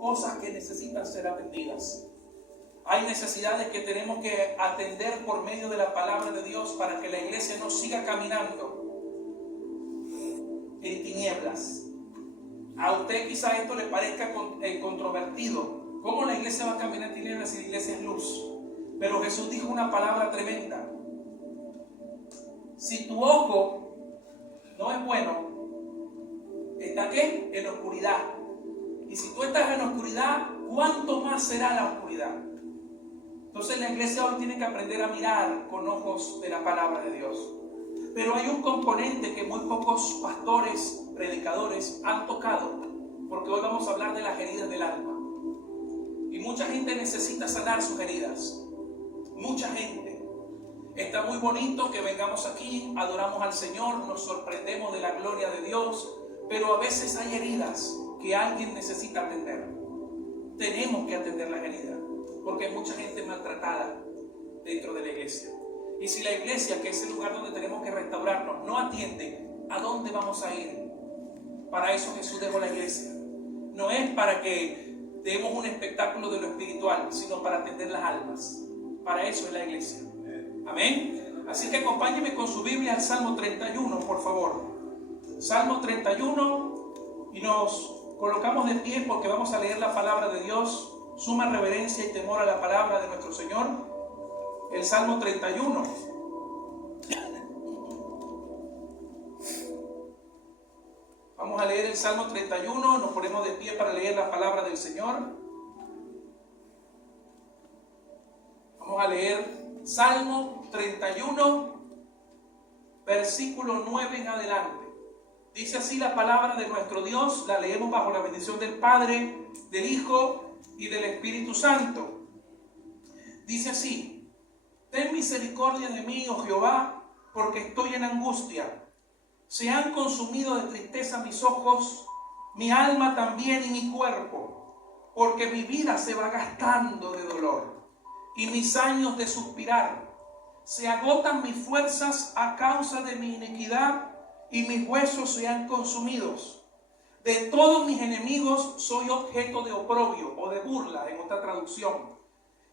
cosas que necesitan ser atendidas. Hay necesidades que tenemos que atender por medio de la palabra de Dios para que la iglesia no siga caminando en tinieblas. A usted quizá esto le parezca controvertido. ¿Cómo la iglesia va a caminar en tinieblas si la iglesia es luz? Pero Jesús dijo una palabra tremenda. Si tu ojo no es bueno, ¿está qué? En la oscuridad. Y si tú estás en la oscuridad, ¿cuánto más será la oscuridad? Entonces la iglesia hoy tiene que aprender a mirar con ojos de la palabra de Dios. Pero hay un componente que muy pocos pastores, predicadores han tocado, porque hoy vamos a hablar de las heridas del alma. Y mucha gente necesita sanar sus heridas. Mucha gente. Está muy bonito que vengamos aquí, adoramos al Señor, nos sorprendemos de la gloria de Dios, pero a veces hay heridas que alguien necesita atender. Tenemos que atender las heridas, porque hay mucha gente maltratada dentro de la iglesia. Y si la iglesia, que es el lugar donde tenemos que restaurarnos, no atiende, ¿a dónde vamos a ir? Para eso Jesús dejó la iglesia. No es para que demos un espectáculo de lo espiritual, sino para atender las almas. Para eso es la iglesia. Amén. Así que acompáñeme con su Biblia al Salmo 31, por favor. Salmo 31, y nos colocamos de pie porque vamos a leer la palabra de Dios. Suma reverencia y temor a la palabra de nuestro Señor. El Salmo 31. Vamos a leer el Salmo 31. Nos ponemos de pie para leer la palabra del Señor. Vamos a leer Salmo 31, versículo 9 en adelante. Dice así la palabra de nuestro Dios. La leemos bajo la bendición del Padre, del Hijo y del Espíritu Santo. Dice así: ten misericordia de mí, oh Jehová, porque estoy en angustia. Se han consumido de tristeza mis ojos, mi alma también y mi cuerpo, porque mi vida se va gastando de dolor y mis años de suspirar. Se agotan mis fuerzas a causa de mi iniquidad y mis huesos se han consumido. De todos mis enemigos soy objeto de oprobio o de burla, en otra traducción.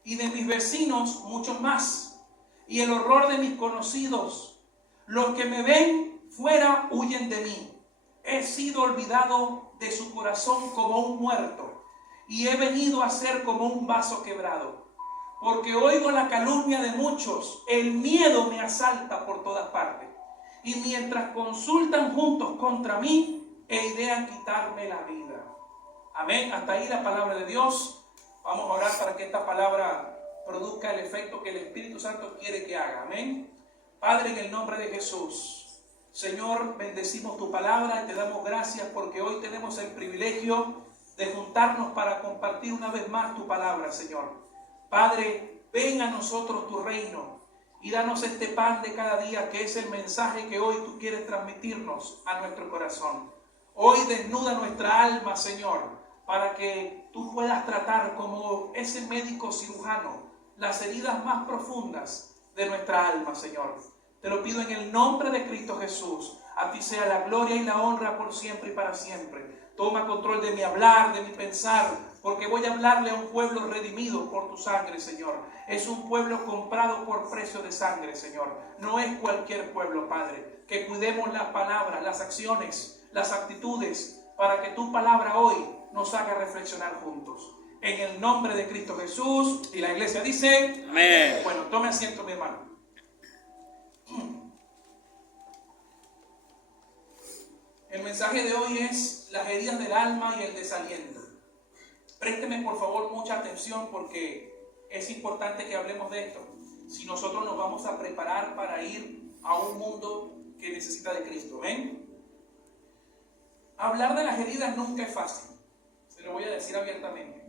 Y de mis vecinos muchos más. Y el horror de mis conocidos. Los que me ven fuera huyen de mí. He sido olvidado de su corazón como un muerto. Y he venido a ser como un vaso quebrado. Porque oigo la calumnia de muchos. El miedo me asalta por todas partes. Y mientras consultan juntos contra mí, iré a quitarme la vida. Amén. Hasta ahí la palabra de Dios. Vamos a orar para que esta palabra produzca el efecto que el Espíritu Santo quiere que haga. Amén. Padre, en el nombre de Jesús, Señor, bendecimos tu palabra y te damos gracias porque hoy tenemos el privilegio de juntarnos para compartir una vez más tu palabra, Señor. Padre, ven a nosotros tu reino y danos este pan de cada día, que es el mensaje que hoy tú quieres transmitirnos a nuestro corazón. Hoy desnuda nuestra alma, Señor, para que tú puedas tratar como ese médico cirujano las heridas más profundas de nuestra alma, Señor. Te lo pido en el nombre de Cristo Jesús. A ti sea la gloria y la honra por siempre y para siempre. Toma control de mi hablar, de mi pensar, porque voy a hablarle a un pueblo redimido por tu sangre, Señor. Es un pueblo comprado por precio de sangre, Señor. No es cualquier pueblo, Padre. Que cuidemos las palabras, las acciones, las actitudes, para que tu palabra hoy nos haga reflexionar juntos. En el nombre de Cristo Jesús. Y la iglesia dice: amén. Bueno, tome asiento, mi hermano. El mensaje de hoy es las heridas del alma y el desaliento. Présteme por favor mucha atención porque es importante que hablemos de esto. Si nosotros nos vamos a preparar para ir a un mundo que necesita de Cristo. ¿Ven? Hablar de las heridas nunca es fácil. Se lo voy a decir abiertamente.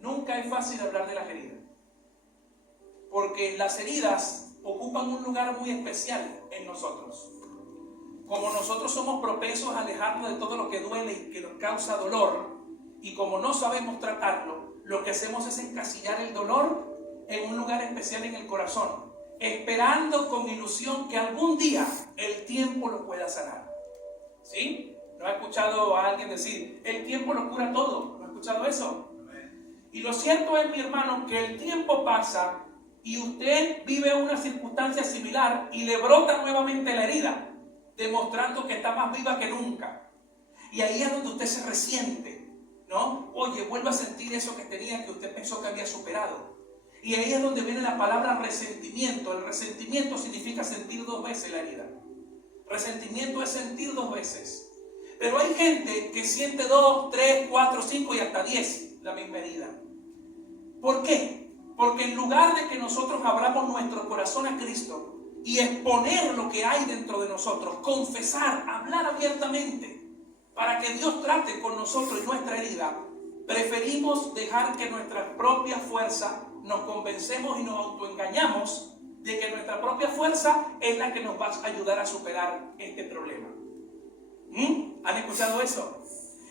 Nunca es fácil hablar de las heridas. Porque las heridas ocupan un lugar muy especial en nosotros. Como nosotros somos propensos a alejarnos de todo lo que duele y que nos causa dolor, y como no sabemos tratarlo, lo que hacemos es encasillar el dolor en un lugar especial en el corazón, esperando con ilusión que algún día el tiempo lo pueda sanar. ¿Sí? ¿No ha escuchado a alguien decir, el tiempo lo cura todo? No es escuchado eso? Y lo cierto es, mi hermano, que el tiempo pasa y usted vive una circunstancia similar y le brota nuevamente la herida, demostrando que está más viva que nunca. Y ahí es donde usted se resiente, ¿no? Oye, vuelve a sentir eso que tenía, que usted pensó que había superado. Y ahí es donde viene la palabra resentimiento. El resentimiento significa sentir 2 veces la herida. Resentimiento es sentir 2 veces. Pero hay gente que siente 2, 3, 4, 5 y hasta 10 la misma herida. ¿Por qué? Porque en lugar de que nosotros abramos nuestro corazón a Cristo y exponer lo que hay dentro de nosotros, confesar, hablar abiertamente para que Dios trate con nosotros y nuestra herida, preferimos dejar que nuestra propia fuerza, nos convencemos y nos autoengañamos de que nuestra propia fuerza es la que nos va a ayudar a superar este problema. ¿Han escuchado eso?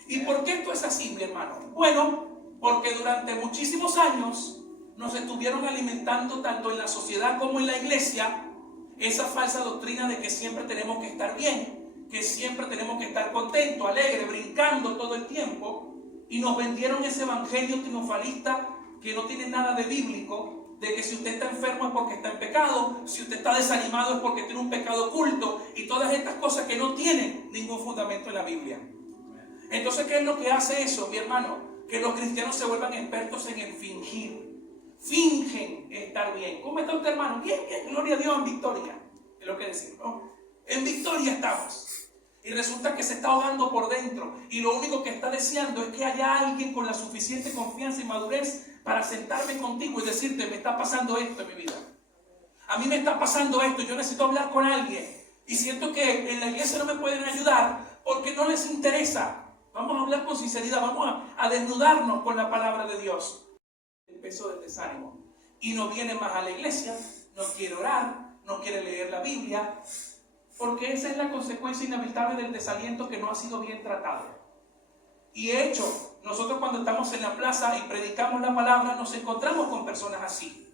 ¿Y por qué esto es así, mi hermano? Bueno, porque durante muchísimos años nos estuvieron alimentando tanto en la sociedad como en la iglesia esa falsa doctrina de que siempre tenemos que estar bien, que siempre tenemos que estar contentos, alegres, brincando todo el tiempo, y nos vendieron ese evangelio triunfalista que no tiene nada de bíblico, de que si usted está enfermo es porque está en pecado, si usted está desanimado es porque tiene un pecado oculto, y todas estas cosas que no tienen ningún fundamento en la Biblia. Entonces, ¿qué es lo que hace eso, mi hermano? Que los cristianos se vuelvan expertos en el fingir. Fingen estar bien. ¿Cómo está usted, hermano? Bien, bien, gloria a Dios, en victoria. Es lo que decimos, ¿no? En victoria estamos. Y resulta que se está ahogando por dentro. Y lo único que está deseando es que haya alguien con la suficiente confianza y madurez para sentarme contigo y decirte, me está pasando esto en mi vida. A mí me está pasando esto, yo necesito hablar con alguien. Y siento que en la iglesia no me pueden ayudar porque no les interesa. Vamos a hablar con sinceridad, vamos a desnudarnos con la palabra de Dios. El peso del desánimo. Y no viene más a la iglesia, no quiere orar, no quiere leer la Biblia, porque esa es la consecuencia inevitable del desaliento que no ha sido bien tratado. Y de hecho, nosotros cuando estamos en la plaza y predicamos la palabra, nos encontramos con personas así.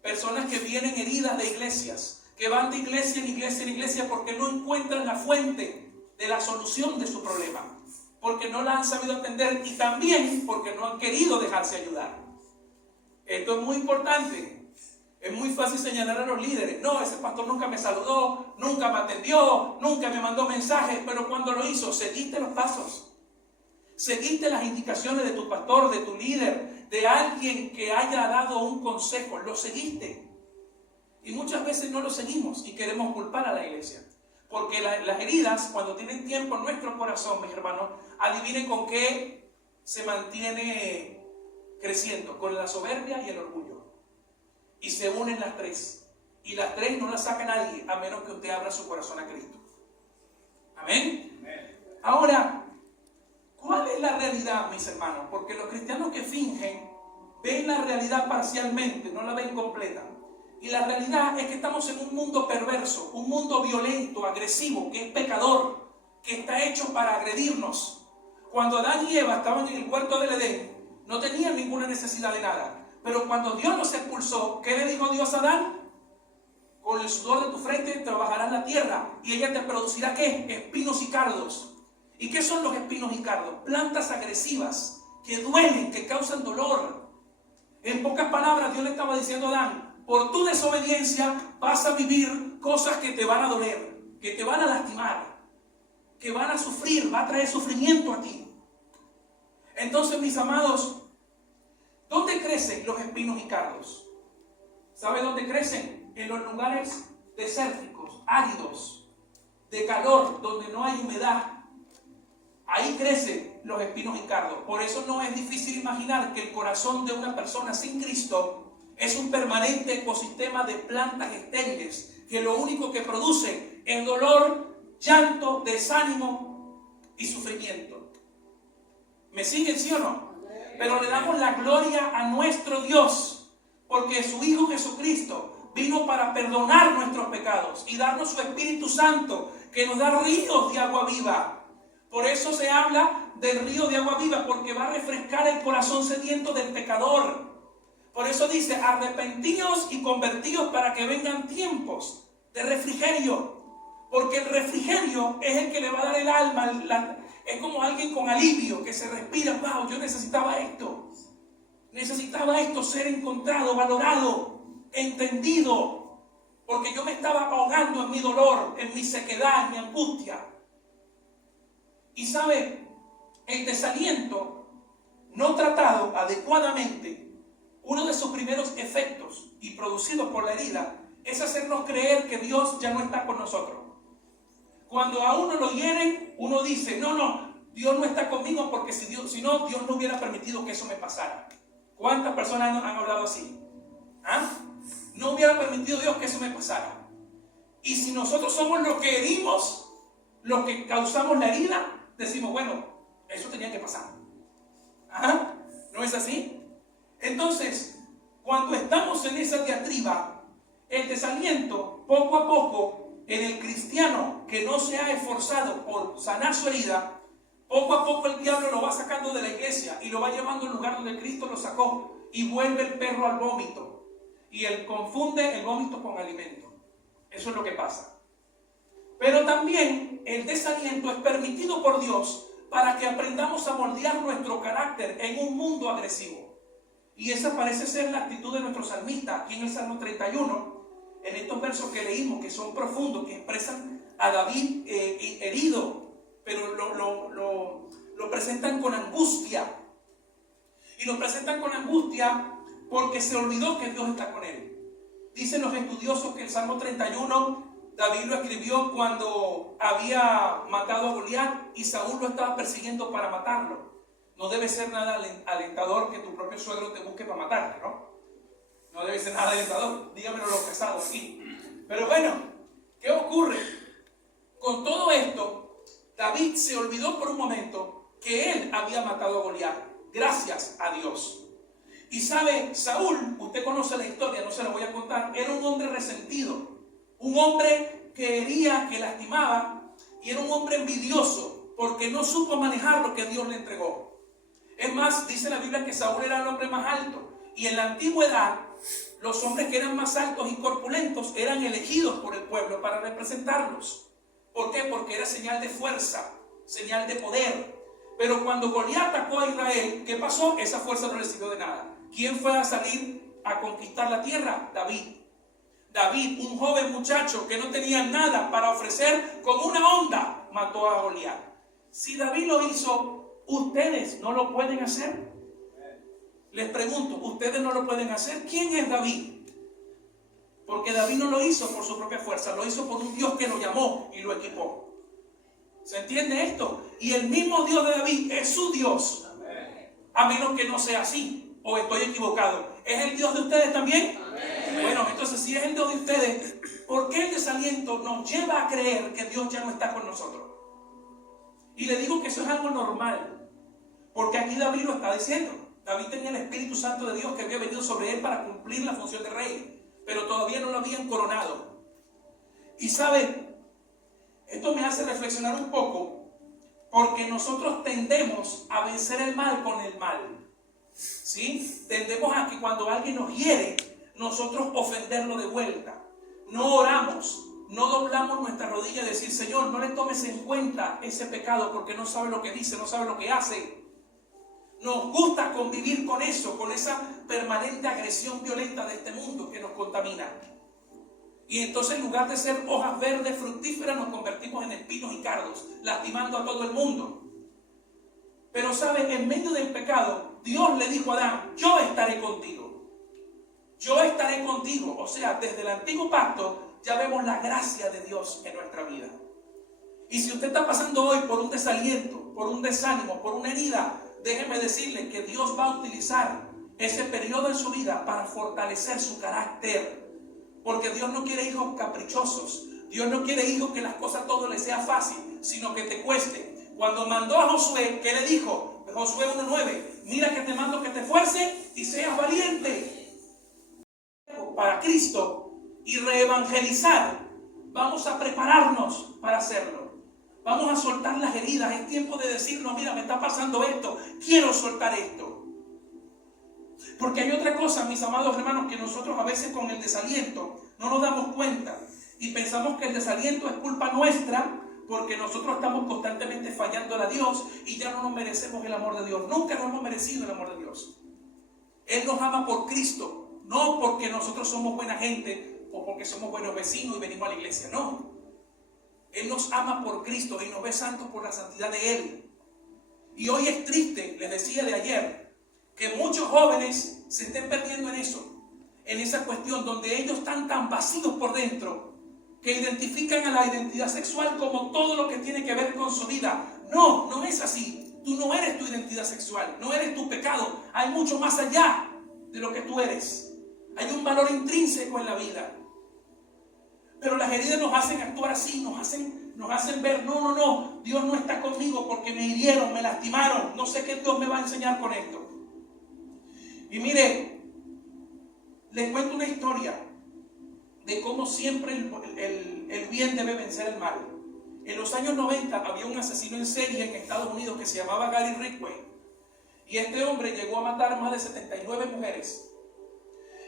Personas que vienen heridas de iglesias, que van de iglesia en iglesia en iglesia porque no encuentran la fuente de la solución de su problema, porque no la han sabido atender y también porque no han querido dejarse ayudar. Esto es muy importante. Es muy fácil señalar a los líderes. No, ese pastor nunca me saludó, nunca me atendió, nunca me mandó mensajes, pero cuando lo hizo, seguiste los pasos. Seguiste las indicaciones de tu pastor, de tu líder, de alguien que haya dado un consejo. Lo seguiste. Y muchas veces no lo seguimos y queremos culpar a la iglesia. Porque las heridas, cuando tienen tiempo en nuestro corazón, mis hermanos, adivinen con qué se mantiene creciendo. Con la soberbia y el orgullo. Y se unen las 3. Y las 3 no las saca nadie, a menos que usted abra su corazón a Cristo. ¿Amén? Ahora, ¿cuál es la realidad, mis hermanos? Porque los cristianos que fingen ven la realidad parcialmente, no la ven completa. Y la realidad es que estamos en un mundo perverso, un mundo violento, agresivo, que es pecador, que está hecho para agredirnos. Cuando Adán y Eva estaban en el huerto del Edén, no tenían ninguna necesidad de nada. Pero cuando Dios los expulsó, ¿qué le dijo Dios a Adán? Con el sudor de tu frente trabajarás la tierra y ella te producirá ¿qué? Espinos y cardos. ¿Y qué son los espinos y cardos? Plantas agresivas que duelen, que causan dolor. En pocas palabras, Dios le estaba diciendo a Adán, por tu desobediencia vas a vivir cosas que te van a doler, que te van a lastimar, que van a sufrir, va a traer sufrimiento a ti. Entonces, mis amados, ¿dónde crecen los espinos y cardos? ¿Sabe dónde crecen? En los lugares desérticos, áridos, de calor, donde no hay humedad. Ahí crecen los espinos y cardos. Por eso no es difícil imaginar que el corazón de una persona sin Cristo es un permanente ecosistema de plantas estériles que lo único que producen es dolor, llanto, desánimo y sufrimiento. ¿Me siguen, sí o no? Pero le damos la gloria a nuestro Dios, porque su Hijo Jesucristo vino para perdonar nuestros pecados y darnos su Espíritu Santo, que nos da ríos de agua viva. Por eso se habla del río de agua viva, porque va a refrescar el corazón sediento del pecador. Por eso dice, arrepentíos y convertíos para que vengan tiempos de refrigerio, porque el refrigerio es el que le va a dar el alma, Es como alguien con alivio que se respira. Wow, yo necesitaba esto. Necesitaba esto, ser encontrado, valorado, entendido. Porque yo me estaba ahogando en mi dolor, en mi sequedad, en mi angustia. Y sabe, el desaliento no tratado adecuadamente, uno de sus primeros efectos y producidos por la herida, es hacernos creer que Dios ya no está con nosotros. Cuando a uno lo hieren, uno dice, no, Dios no está conmigo porque si no, Dios no hubiera permitido que eso me pasara. ¿Cuántas personas han hablado así? No hubiera permitido Dios que eso me pasara. Y si nosotros somos los que herimos, los que causamos la herida, decimos, bueno, eso tenía que pasar. ¿No es así? Entonces, cuando estamos en esa diatriba, el desaliento, poco a poco, en el cristiano que no se ha esforzado por sanar su herida, poco a poco el diablo lo va sacando de la iglesia y lo va llevando al lugar donde Cristo lo sacó y vuelve el perro al vómito. Y él confunde el vómito con alimento. Eso es lo que pasa. Pero también el desaliento es permitido por Dios para que aprendamos a moldear nuestro carácter en un mundo agresivo. Y esa parece ser la actitud de nuestro salmista aquí en el Salmo 31, en estos versos que leímos, que son profundos, que expresan a David herido, pero lo presentan con angustia. Y lo presentan con angustia porque se olvidó que Dios está con él. Dicen los estudiosos que el Salmo 31 David lo escribió cuando había matado a Goliat y Saúl lo estaba persiguiendo para matarlo. No debe ser nada alentador que tu propio suegro te busque para matarte, ¿no? No debe ser nada alentador. Dígamelo los pesados aquí. Pero bueno, ¿qué ocurre? Con todo esto, David se olvidó por un momento que él había matado a Goliat. Gracias a Dios. Y sabe, Saúl, usted conoce la historia, no se la voy a contar, era un hombre resentido. Un hombre que hería, que lastimaba, y era un hombre envidioso porque no supo manejar lo que Dios le entregó. Es más, dice la Biblia que Saúl era el hombre más alto, y en la antigüedad los hombres que eran más altos y corpulentos eran elegidos por el pueblo para representarlos. ¿Por qué? Porque era señal de fuerza, señal de poder. Pero cuando Goliat atacó a Israel, ¿qué pasó? Esa fuerza no recibió de nada. ¿Quién fue a salir a conquistar la tierra? David, un joven muchacho que no tenía nada para ofrecer, con una honda mató a Goliat. Si David lo hizo, ¿ustedes no lo pueden hacer? Les pregunto, ¿ustedes no lo pueden hacer? ¿Quién es David? Porque David no lo hizo por su propia fuerza, lo hizo por un Dios que lo llamó y lo equipó. ¿Se entiende esto? Y el mismo Dios de David es su Dios. A menos que no sea así, o estoy equivocado. ¿Es el Dios de ustedes también? Bueno, entonces si es el Dios de ustedes, ¿por qué el desaliento nos lleva a creer que Dios ya no está con nosotros? Y le digo que eso es algo normal, porque aquí David lo está diciendo. David tenía el Espíritu Santo de Dios que había venido sobre él para cumplir la función de rey, pero todavía no lo habían coronado. Y sabe, esto me hace reflexionar un poco, porque nosotros tendemos a vencer el mal con el mal. ¿Sí? Tendemos a que cuando alguien nos hiere, nosotros ofenderlo de vuelta. No oramos, no doblamos nuestra rodilla y decir, Señor, no le tomes en cuenta ese pecado porque no sabe lo que dice, no sabe lo que hace. Nos gusta convivir con eso, con esa permanente agresión violenta de este mundo que nos contamina. Y entonces en lugar de ser hojas verdes fructíferas, nos convertimos en espinos y cardos, lastimando a todo el mundo. Pero sabe, en medio del pecado, Dios le dijo a Adán, yo estaré contigo. Yo estaré contigo. O sea, desde el antiguo pacto ya vemos la gracia de Dios en nuestra vida. Y si usted está pasando hoy por un desaliento, por un desánimo, por una herida, déjeme decirle que Dios va a utilizar ese periodo en su vida para fortalecer su carácter. Porque Dios no quiere hijos caprichosos. Dios no quiere hijos que las cosas todo les sea fácil, sino que te cueste. Cuando mandó a Josué, ¿qué le dijo? Josué 1:9, mira que te mando que te esfuerces y seas valiente. Para Cristo y reevangelizar, vamos a prepararnos para hacerlo. Vamos a soltar las heridas. Es tiempo de decirnos, mira, me está pasando esto, quiero soltar esto. Porque hay otra cosa, mis amados hermanos, que nosotros a veces con el desaliento no nos damos cuenta y pensamos que el desaliento es culpa nuestra porque nosotros estamos constantemente fallando a Dios y ya no nos merecemos el amor de Dios. Nunca nos hemos merecido el amor de Dios. Él nos ama por Cristo, no porque nosotros somos buena gente o porque somos buenos vecinos y venimos a la iglesia, no. Él nos ama por Cristo y nos ve santos por la santidad de Él. Y hoy es triste, les decía de ayer, que muchos jóvenes se estén perdiendo en eso, en esa cuestión donde ellos están tan vacíos por dentro, que identifican a la identidad sexual como todo lo que tiene que ver con su vida. No, no es así. Tú no eres tu identidad sexual, no eres tu pecado. Hay mucho más allá de lo que tú eres. Hay un valor intrínseco en la vida. Pero las heridas nos hacen actuar así, nos hacen ver, no, Dios no está conmigo porque me hirieron, me lastimaron. No sé qué Dios me va a enseñar con esto. Y mire, les cuento una historia de cómo siempre el bien debe vencer el mal. En los años 90 había un asesino en serie en Estados Unidos que se llamaba Gary Ridgway. Y este hombre llegó a matar más de 79 mujeres.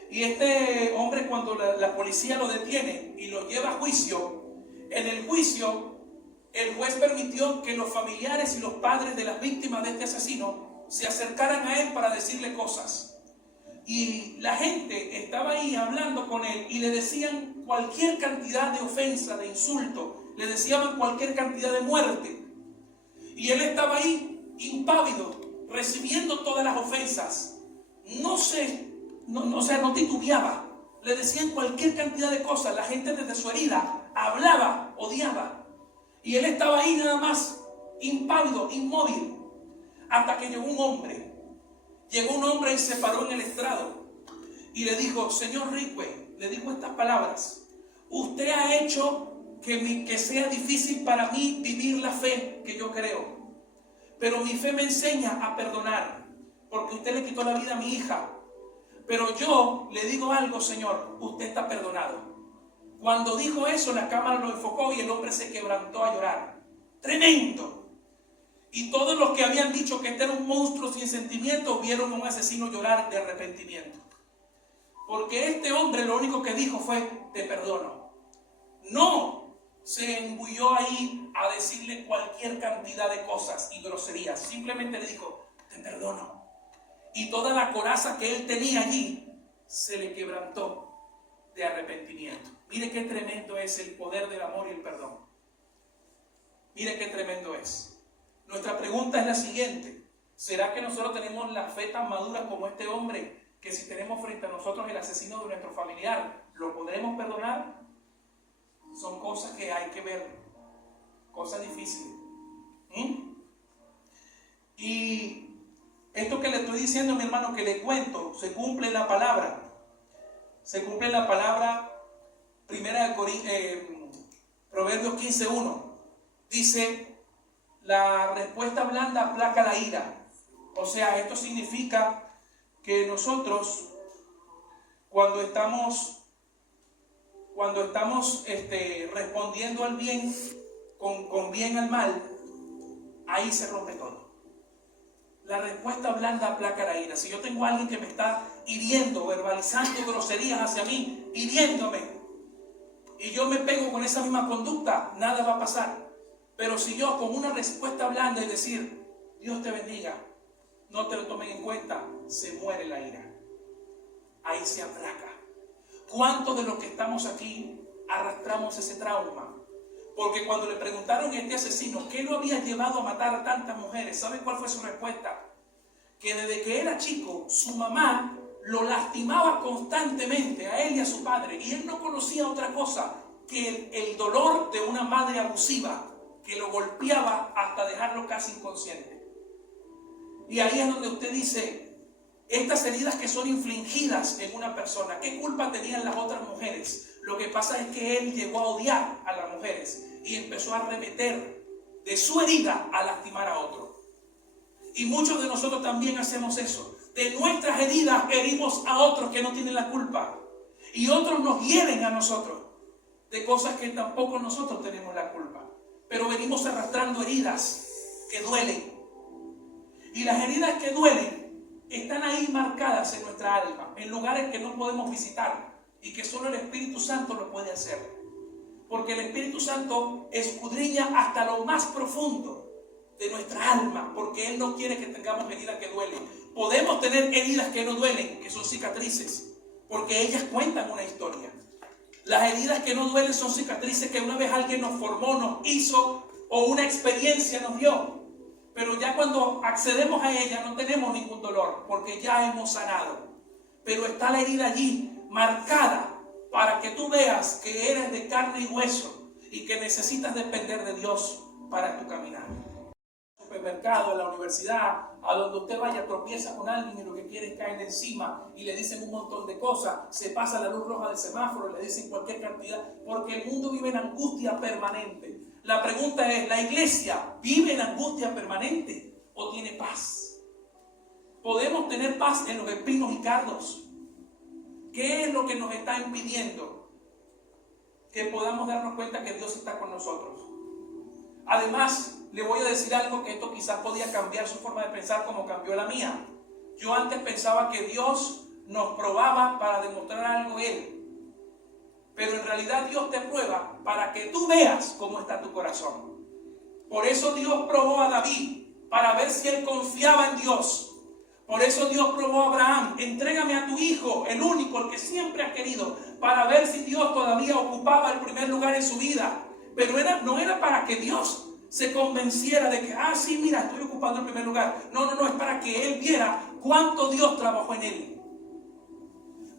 Y este hombre, cuando la policía lo detiene y lo lleva a juicio, en el juicio el juez permitió que los familiares y los padres de las víctimas de este asesino se acercaran a él para decirle cosas. Y la gente estaba ahí hablando con él y le decían cualquier cantidad de ofensa, de insulto, le decían cualquier cantidad de muerte. Y él estaba ahí impávido, recibiendo todas las ofensas. No titubeaba. Le decían cualquier cantidad de cosas. La gente desde su herida hablaba, odiaba. Y él estaba ahí nada más, impávido, inmóvil. Hasta que llegó un hombre. Llegó un hombre y se paró en el estrado. Y le dijo, señor Ridgway, le dijo estas palabras. Usted ha hecho que sea difícil para mí vivir la fe que yo creo. Pero mi fe me enseña a perdonar. Porque usted le quitó la vida a mi hija. Pero yo le digo algo, señor, usted está perdonado. Cuando dijo eso, la cámara lo enfocó y el hombre se quebrantó a llorar. ¡Tremendo! Y todos los que habían dicho que este era un monstruo sin sentimientos, vieron a un asesino llorar de arrepentimiento. Porque este hombre lo único que dijo fue, te perdono. No se embulló ahí a decirle cualquier cantidad de cosas y groserías. Simplemente le dijo, te perdono. Y toda la coraza que él tenía allí se le quebrantó de arrepentimiento. Mire qué tremendo es el poder del amor y el perdón. Mire qué tremendo es. Nuestra pregunta es la siguiente. ¿Será que nosotros tenemos la fe tan madura como este hombre, que si tenemos frente a nosotros el asesino de nuestro familiar, lo podremos perdonar? Son cosas que hay que ver. Cosas difíciles. Y esto que le estoy diciendo, mi hermano, que le cuento, se cumple en la palabra. Se cumple en la palabra. Proverbios 15:1. Dice, la respuesta blanda aplaca la ira. O sea, esto significa que nosotros, cuando estamos respondiendo al bien, con bien al mal, ahí se rompe todo. La respuesta blanda aplaca la ira. Si yo tengo a alguien que me está hiriendo, verbalizando groserías hacia mí, hiriéndome, y yo me pego con esa misma conducta, nada va a pasar. Pero si yo con una respuesta blanda, es decir, Dios te bendiga, no te lo tomen en cuenta, se muere la ira. Ahí se aplaca. ¿Cuántos de los que estamos aquí arrastramos ese trauma? Porque cuando le preguntaron a este asesino qué lo había llevado a matar a tantas mujeres, ¿saben cuál fue su respuesta? Que desde que era chico, su mamá lo lastimaba constantemente a él y a su padre. Y él no conocía otra cosa que el dolor de una madre abusiva que lo golpeaba hasta dejarlo casi inconsciente. Y ahí es donde usted dice, estas heridas que son infligidas en una persona, ¿qué culpa tenían las otras mujeres? Lo que pasa es que él llegó a odiar a las mujeres y empezó a arremeter de su herida a lastimar a otro. Y muchos de nosotros también hacemos eso. De nuestras heridas herimos a otros que no tienen la culpa. Y otros nos hieren a nosotros de cosas que tampoco nosotros tenemos la culpa. Pero venimos arrastrando heridas que duelen. Y las heridas que duelen están ahí marcadas en nuestra alma, en lugares que no podemos visitar y que solo el Espíritu Santo lo puede hacer. Porque el Espíritu Santo escudriña hasta lo más profundo de nuestra alma, porque Él no quiere que tengamos heridas que duelen. Podemos tener heridas que no duelen, que son cicatrices, porque ellas cuentan una historia. Las heridas que no duelen son cicatrices que una vez alguien nos formó, nos hizo, o una experiencia nos dio. Pero ya cuando accedemos a ella no tenemos ningún dolor, porque ya hemos sanado. Pero está la herida allí, marcada, para que tú veas que eres de carne y hueso y que necesitas depender de Dios para tu caminar. En el supermercado, en la universidad, a donde usted vaya, tropieza con alguien y lo que quiere es caerle encima y le dicen un montón de cosas, se pasa la luz roja del semáforo, le dicen cualquier cantidad, porque el mundo vive en angustia permanente. La pregunta es, ¿la iglesia vive en angustia permanente o tiene paz? Podemos tener paz en los espinos y cardos. ¿Qué es lo que nos está impidiendo que podamos darnos cuenta que Dios está con nosotros? Además, le voy a decir algo que esto quizás podía cambiar su forma de pensar como cambió la mía. Yo antes pensaba que Dios nos probaba para demostrar algo a Él. Pero en realidad Dios te prueba para que tú veas cómo está tu corazón. Por eso Dios probó a David, para ver si él confiaba en Dios. Por eso Dios probó a Abraham, entrégame a tu hijo, el único, el que siempre has querido, para ver si Dios todavía ocupaba el primer lugar en su vida. Pero no era para que Dios se convenciera de que, sí, mira, estoy ocupando el primer lugar. No, es para que él viera cuánto Dios trabajó en él.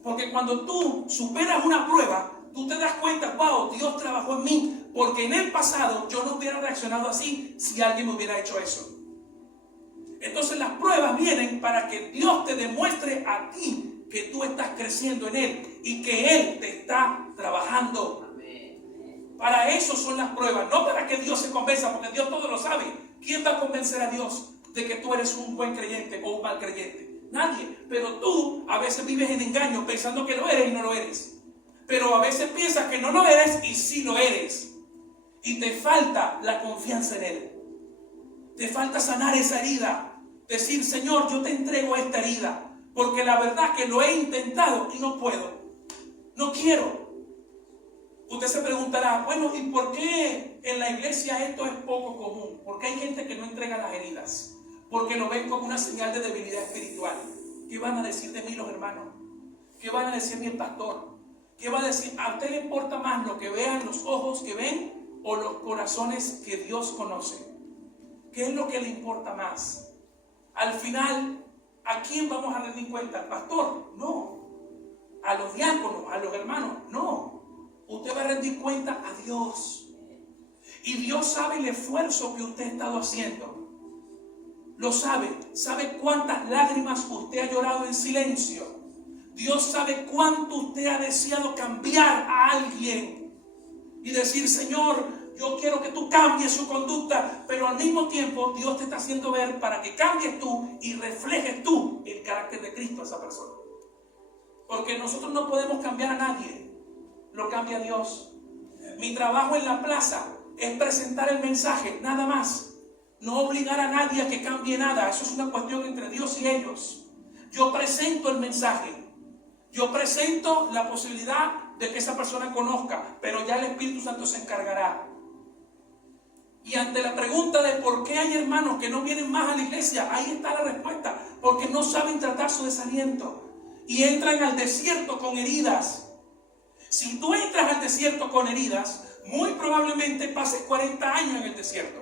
Porque cuando tú superas una prueba, tú te das cuenta, wow, Dios trabajó en mí, porque en el pasado yo no hubiera reaccionado así si alguien me hubiera hecho eso. Entonces las pruebas vienen para que Dios te demuestre a ti que tú estás creciendo en Él y que Él te está trabajando. Para eso son las pruebas, no para que Dios se convenza, porque Dios todo lo sabe. ¿Quién va a convencer a Dios de que tú eres un buen creyente o un mal creyente? Nadie. Pero tú a veces vives en engaño pensando que lo eres y no lo eres. Pero a veces piensas que no lo eres y sí lo eres. Y te falta la confianza en Él. Te falta sanar esa herida. Decir, Señor, yo te entrego esta herida. Porque la verdad que lo he intentado y no puedo. No quiero. Usted se preguntará, bueno, ¿y por qué en la iglesia esto es poco común? Porque hay gente que no entrega las heridas. Porque lo ven como una señal de debilidad espiritual. ¿Qué van a decir de mí los hermanos? ¿Qué van a decir de mí el pastor? ¿Qué va a decir? ¿A usted le importa más lo que vean los ojos que ven o los corazones que Dios conoce? ¿Qué es lo que le importa más? Al final, ¿a quién vamos a rendir cuenta? ¿Al pastor? No. ¿A los diáconos? ¿A los hermanos? No. Usted va a rendir cuenta a Dios. Y Dios sabe el esfuerzo que usted ha estado haciendo. Lo sabe. Sabe cuántas lágrimas usted ha llorado en silencio. Dios sabe cuánto usted ha deseado cambiar a alguien. Y decir, Señor, yo quiero que tú cambies su conducta, pero al mismo tiempo Dios te está haciendo ver para que cambies tú y reflejes tú el carácter de Cristo a esa persona. Porque nosotros no podemos cambiar a nadie, lo cambia Dios. Mi trabajo en la plaza es presentar el mensaje, nada más. No obligar a nadie a que cambie nada, eso es una cuestión entre Dios y ellos. Yo presento el mensaje, yo presento la posibilidad de que esa persona conozca, pero ya el Espíritu Santo se encargará. Y ante la pregunta de por qué hay hermanos que no vienen más a la iglesia, ahí está la respuesta. Porque no saben tratar su desaliento y entran al desierto con heridas. Si tú entras al desierto con heridas, muy probablemente pases 40 años en el desierto.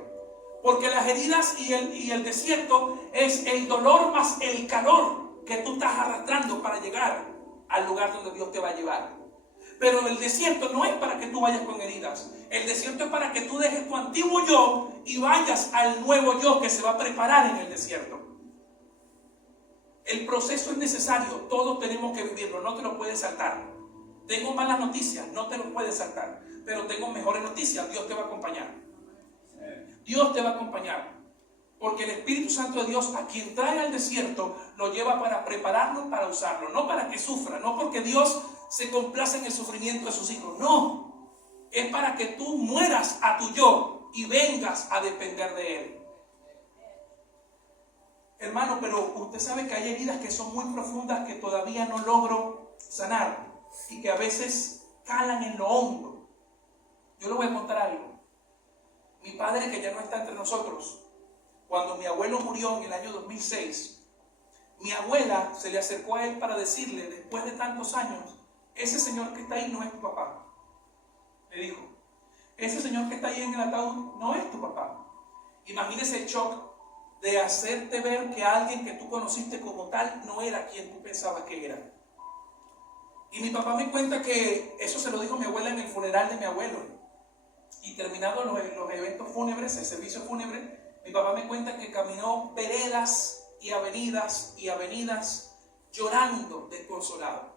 Porque las heridas y el desierto es el dolor más el calor que tú estás arrastrando para llegar al lugar donde Dios te va a llevar. Pero el desierto no es para que tú vayas con heridas. El desierto es para que tú dejes tu antiguo yo y vayas al nuevo yo que se va a preparar en el desierto. El proceso es necesario. Todos tenemos que vivirlo. No te lo puedes saltar. Tengo malas noticias. No te lo puedes saltar. Pero tengo mejores noticias. Dios te va a acompañar. Dios te va a acompañar. Porque el Espíritu Santo de Dios, a quien trae al desierto, lo lleva para prepararlo, para usarlo. No para que sufra. No porque Dios se complace en el sufrimiento de sus hijos. No. Es para que tú mueras a tu yo y vengas a depender de Él. Hermano, pero usted sabe que hay heridas que son muy profundas que todavía no logro sanar y que a veces calan en lo hondo. Yo le voy a contar algo. Mi padre, que ya no está entre nosotros, cuando mi abuelo murió en el año 2006, mi abuela se le acercó a él para decirle, después de tantos años, ese señor que está ahí no es tu papá. Le dijo, ese señor que está ahí en el ataúd no es tu papá. Imagínese el shock de hacerte ver que alguien que tú conociste como tal no era quien tú pensabas que era. Y mi papá me cuenta que eso se lo dijo mi abuela en el funeral de mi abuelo. Y terminados los eventos fúnebres, el servicio fúnebre, mi papá me cuenta que caminó veredas y avenidas llorando desconsolado,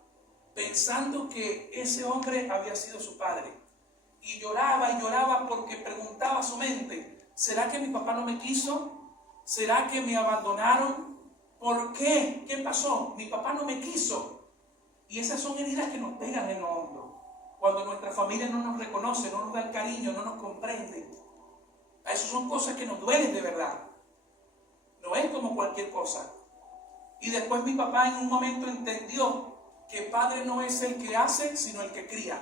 pensando que ese hombre había sido su padre. Y lloraba porque preguntaba a su mente, ¿será que mi papá no me quiso? ¿Será que me abandonaron? ¿Por qué? ¿Qué pasó? Mi papá no me quiso. Y esas son heridas que nos pegan en lo hondo. Cuando nuestra familia no nos reconoce, no nos da el cariño, no nos comprende. Esas son cosas que nos duelen de verdad. No es como cualquier cosa. Y después mi papá en un momento entendió que padre no es el que hace, sino el que cría.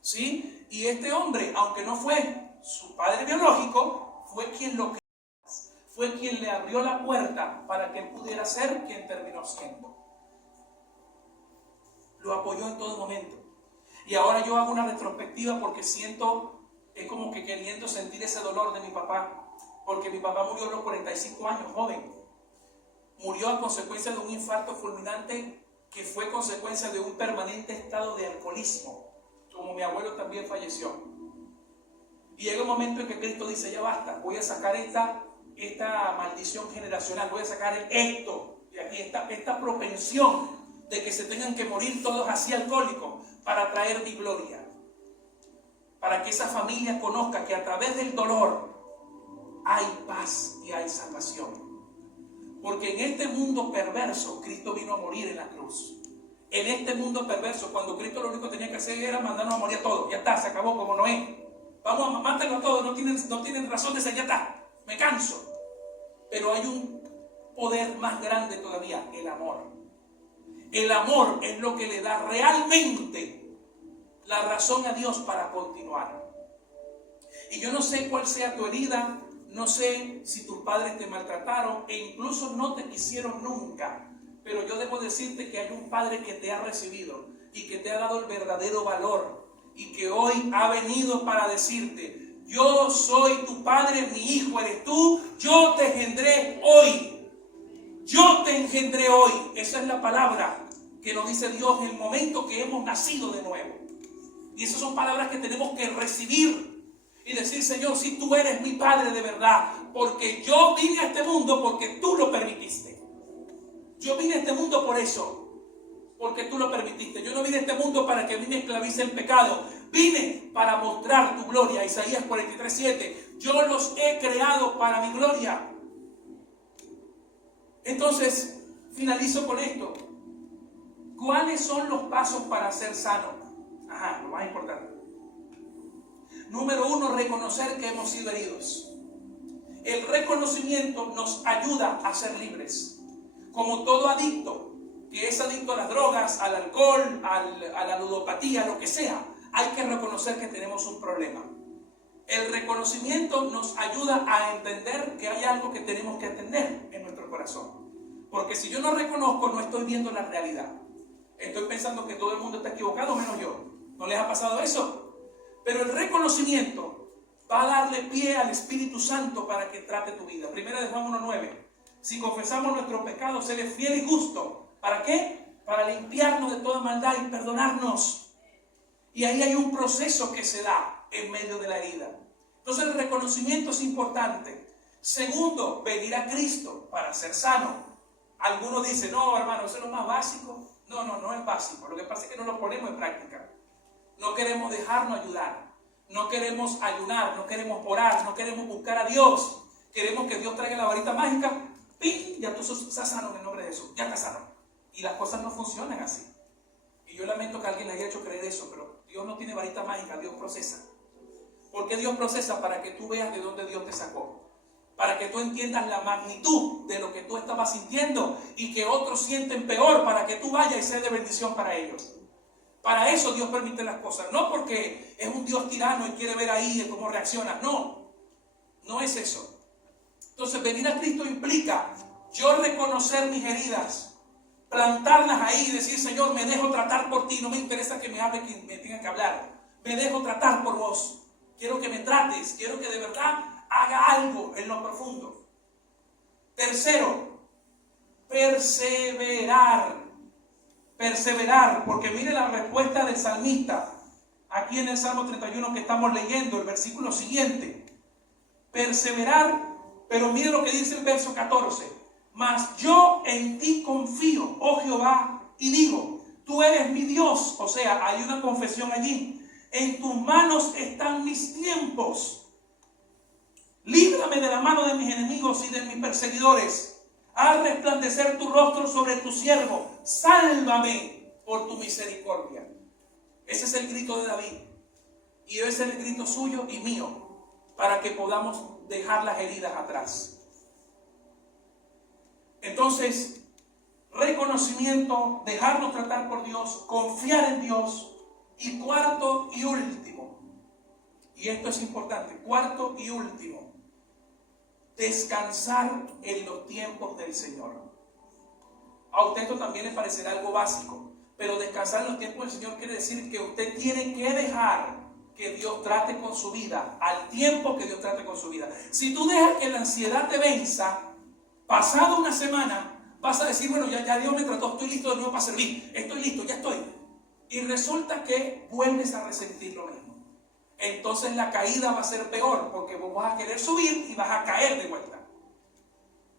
¿Sí? Y este hombre, aunque no fue su padre biológico, fue quien lo crió. Fue quien le abrió la puerta para que él pudiera ser quien terminó siendo. Lo apoyó en todo momento. Y ahora yo hago una retrospectiva porque siento, es como que queriendo sentir ese dolor de mi papá. Porque mi papá murió a los 45 años, joven. Murió a consecuencia de un infarto fulminante que fue consecuencia de un permanente estado de alcoholismo. Como mi abuelo también falleció. Y llega un momento en que Cristo dice, ya basta, voy a sacar esta maldición generacional, voy a sacar esto, y aquí esta propensión de que se tengan que morir todos así alcohólicos para traer mi gloria. Para que esa familia conozca que a través del dolor hay paz y hay salvación. Porque en este mundo perverso, Cristo vino a morir en la cruz. En este mundo perverso, cuando Cristo lo único que tenía que hacer era mandarnos a morir a todos. Ya está, se acabó como Noé. Vamos, mátenlo a todos, no tienen razón de ser, ya está. Me canso. Pero hay un poder más grande todavía, el amor. El amor es lo que le da realmente la razón a Dios para continuar. Y yo no sé cuál sea tu herida, no sé si tus padres te maltrataron e incluso no te quisieron nunca. Pero yo debo decirte que hay un Padre que te ha recibido y que te ha dado el verdadero valor y que hoy ha venido para decirte, yo soy tu Padre, mi hijo eres tú, yo te engendré hoy. Yo te engendré hoy. Esa es la palabra que nos dice Dios en el momento que hemos nacido de nuevo. Y esas son palabras que tenemos que recibir y decir, Señor, si tú eres mi Padre de verdad, porque yo vine a este mundo porque tú lo permitiste. Yo vine a este mundo por eso, porque tú lo permitiste. Yo no vine a este mundo para que a mí me esclavice el pecado. Vine para mostrar tu gloria. Isaías 43:7. Yo los he creado para mi gloria. Entonces, finalizo con esto. ¿Cuáles son los pasos para ser sano? Lo más importante. Número 1, reconocer que hemos sido heridos. El reconocimiento nos ayuda a ser libres. Como todo adicto, que es adicto a las drogas, al alcohol, a la ludopatía, lo que sea, hay que reconocer que tenemos un problema. El reconocimiento nos ayuda a entender que hay algo que tenemos que atender en nuestro corazón. Porque si yo no reconozco, no estoy viendo la realidad. Estoy pensando que todo el mundo está equivocado, menos yo. ¿No les ha pasado eso? Pero el reconocimiento va a darle pie al Espíritu Santo para que trate tu vida. Primera de Juan 1:9. Si confesamos nuestros pecados, Él es fiel y justo. ¿Para qué? Para limpiarnos de toda maldad y perdonarnos. Y ahí hay un proceso que se da en medio de la herida. Entonces el reconocimiento es importante. Segundo, venir a Cristo para ser sano. Algunos dicen, no hermano, eso es lo más básico. No es básico. Lo que pasa es que no lo ponemos en práctica. No queremos dejarnos ayudar. No queremos ayunar, no queremos orar, no queremos buscar a Dios. Queremos que Dios traiga la varita mágica. ¡Pim! Ya tú estás sano en el nombre de Jesús. Ya estás sano. Y las cosas no funcionan así. Y yo lamento que alguien le haya hecho creer eso, pero Dios no tiene varita mágica, Dios procesa. ¿Por qué Dios procesa? Para que tú veas de dónde Dios te sacó. Para que tú entiendas la magnitud de lo que tú estabas sintiendo y que otros sienten peor, para que tú vayas y seas de bendición para ellos. Para eso Dios permite las cosas, no porque es un Dios tirano y quiere ver ahí cómo reacciona. No, no es eso. Entonces venir a Cristo implica yo reconocer mis heridas, plantarlas ahí y decir, Señor, me dejo tratar por ti, no me interesa que me hable quien me tenga que hablar, me dejo tratar por vos, quiero que me trates, quiero que de verdad haga algo en lo profundo. Tercero, perseverar. Perseverar, porque mire la respuesta del salmista aquí en el Salmo 31 que estamos leyendo, el versículo siguiente. Perseverar, pero mire lo que dice el verso 14. Mas yo en ti confío, oh Jehová, y digo, tú eres mi Dios. O sea, hay una confesión allí. En tus manos están mis tiempos. Líbrame de la mano de mis enemigos y de mis perseguidores. Haz resplandecer tu rostro sobre tu siervo. Sálvame por tu misericordia. Ese es el grito de David. Y ese es el grito suyo y mío, para que podamos dejar las heridas atrás. Entonces, reconocimiento, dejarnos tratar por Dios, confiar en Dios. Y cuarto y último, y esto es importante, cuarto y último, descansar en los tiempos del Señor. A usted esto también le parecerá algo básico, pero descansar en los tiempos del Señor quiere decir que usted tiene que dejar que Dios trate con su vida, al tiempo que Dios trate con su vida. Si tú dejas que la ansiedad te venza, pasada una semana, vas a decir, bueno, ya Dios me trató, estoy listo de nuevo para servir, estoy listo, ya estoy. Y resulta que vuelves a resentir lo mismo. Entonces la caída va a ser peor, porque vos vas a querer subir y vas a caer de vuelta.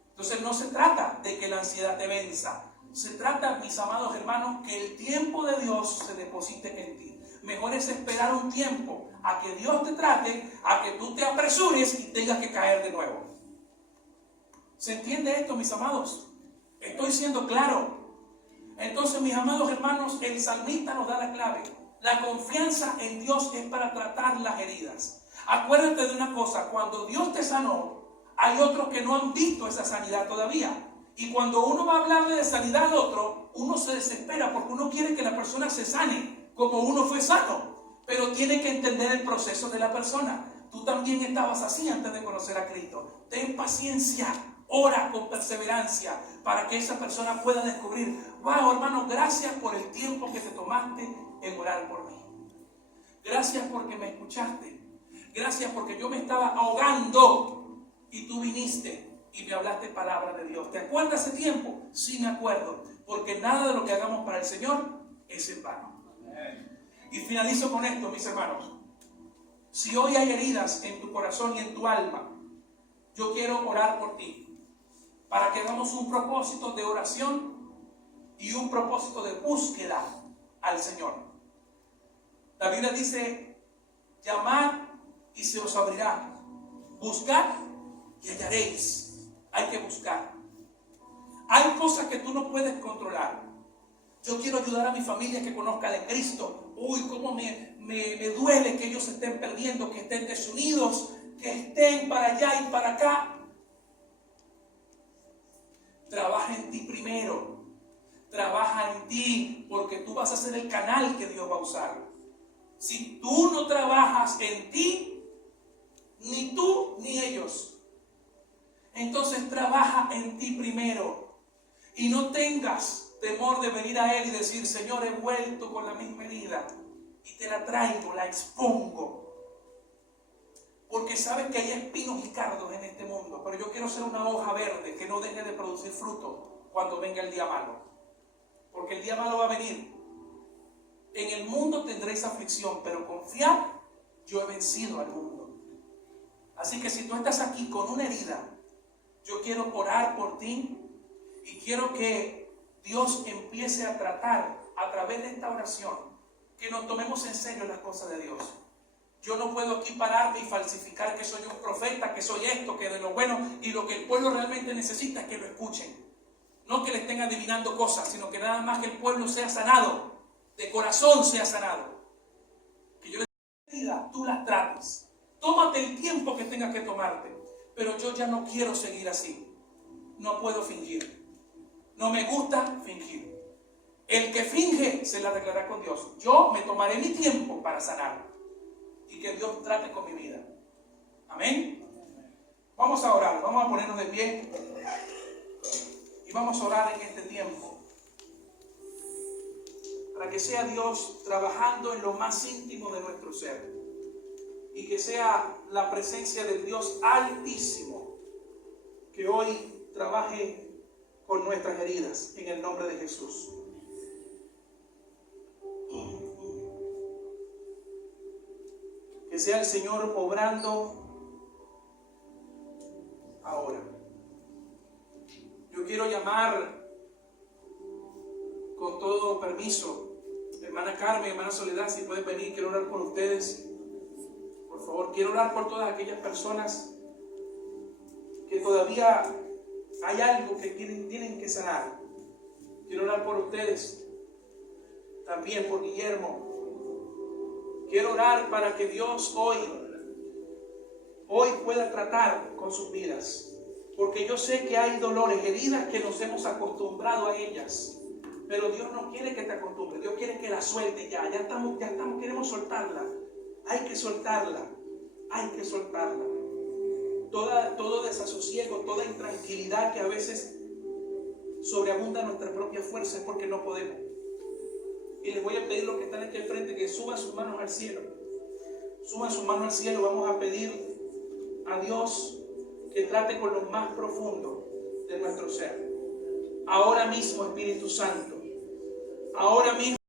Entonces no se trata de que la ansiedad te venza. Se trata, mis amados hermanos, que el tiempo de Dios se deposite en ti. Mejor es esperar un tiempo a que Dios te trate, a que tú te apresures y tengas que caer de nuevo. ¿Se entiende esto, mis amados? Estoy siendo claro. Entonces, mis amados hermanos, el salmista nos da la clave. La confianza en Dios es para tratar las heridas. Acuérdate de una cosa, cuando Dios te sanó, hay otros que no han visto esa sanidad todavía. Y cuando uno va a hablarle de sanidad al otro, uno se desespera porque uno quiere que la persona se sane como uno fue sano. Pero tiene que entender el proceso de la persona. Tú también estabas así antes de conocer a Cristo. Ten paciencia, ora con perseverancia para que esa persona pueda descubrir, wow, hermano, gracias por el tiempo que te tomaste en orar por mí. Gracias porque me escuchaste. Gracias porque yo me estaba ahogando y tú viniste y me hablaste palabra de Dios. ¿Te acuerdas ese tiempo? Sí, me acuerdo, porque nada de lo que hagamos para el Señor es en vano. Y finalizo con esto, mis hermanos. Si hoy hay heridas en tu corazón y en tu alma, yo quiero orar por ti, para que hagamos un propósito de oración y un propósito de búsqueda al Señor. La Biblia dice, llamad y se os abrirá, buscad y hallaréis. Hay que buscar. Hay cosas que tú no puedes controlar. Yo quiero ayudar a mi familia que conozca de Cristo. Uy, cómo me duele que ellos estén perdiendo, que estén desunidos, que estén para allá y para acá. Trabaja en ti primero. Trabaja en ti, porque tú vas a ser el canal que Dios va a usar. Si tú no trabajas en ti, ni tú ni ellos. Entonces trabaja en ti primero. Y no tengas temor de venir a Él y decir, Señor, he vuelto con la misma herida y te la traigo, la expongo. Porque sabes que hay espinos y cardos en este mundo, pero yo quiero ser una hoja verde que no deje de producir fruto cuando venga el día malo. Porque el día malo va a venir. En el mundo tendréis aflicción, pero confiad, yo he vencido al mundo. Así que si tú estás aquí con una herida, yo quiero orar por ti y quiero que Dios empiece a tratar a través de esta oración, que nos tomemos en serio las cosas de Dios. Yo no puedo aquí pararme y falsificar que soy un profeta, que soy esto, que de lo bueno, y lo que el pueblo realmente necesita es que lo escuchen. No que le estén adivinando cosas, sino que nada más que el pueblo sea sanado, de corazón sea sanado. Que yo les diga, tú las trates. Tómate el tiempo que tengas que tomarte. Pero yo ya no quiero seguir así. No puedo fingir. No me gusta fingir. El que finge se la arreglará con Dios. Yo me tomaré mi tiempo para sanar y que Dios trate con mi vida. Amén. Vamos a orar, vamos a ponernos de pie y vamos a orar en este tiempo para que sea Dios trabajando en lo más íntimo de nuestro ser y que sea la presencia del Dios Altísimo que hoy trabaje con nuestras heridas en el nombre de Jesús. Que sea el Señor obrando ahora. Yo quiero llamar con todo permiso, hermana Carmen, hermana Soledad, si pueden venir, quiero orar con ustedes. Por favor, quiero orar por todas aquellas personas que todavía hay algo que tienen que sanar. Quiero orar por ustedes, también por Guillermo. Quiero orar para que Dios hoy pueda tratar con sus vidas. Porque yo sé que hay dolores, heridas que nos hemos acostumbrado a ellas. Pero Dios no quiere que te acostumbres, Dios quiere que la suelte ya. Ya estamos, queremos soltarla. Hay que soltarla. Todo desasosiego, toda intranquilidad que a veces sobreabunda nuestra propia fuerza es porque no podemos. Y les voy a pedir los que están aquí al frente que suban sus manos al cielo. Suban sus manos al cielo. Vamos a pedir a Dios que trate con lo más profundo de nuestro ser. Ahora mismo, Espíritu Santo. Ahora mismo.